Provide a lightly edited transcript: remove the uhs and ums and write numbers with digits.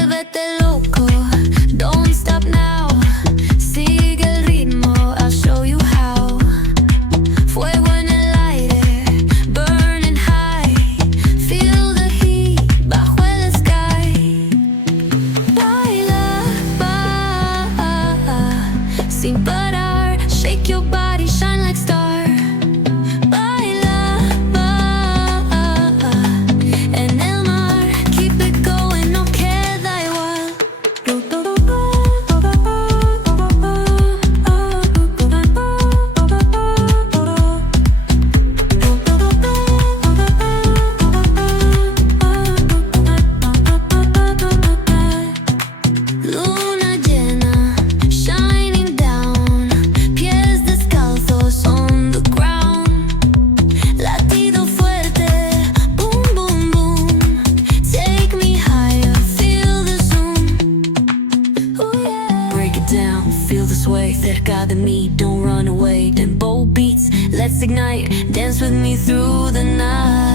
Vuélvete loco, don't stop now. Sigue el ritmo, I'll show you how. Fuego en el aire, burning high. Feel the heat bajo el sky. Baila, sin parar. Shake your body, shine like star. Baila, en el mar. Keep it going, no queda igual. Luna llena, shining down. Pies descalzos on the ground. Latido fuerte, boom, boom, boom. Take me higher, feel the zoom. Oh yeah. Break it down, feel the sway. Cerca de mí, don't run away. Tempo beats, let's ignite. Dance with me through the night.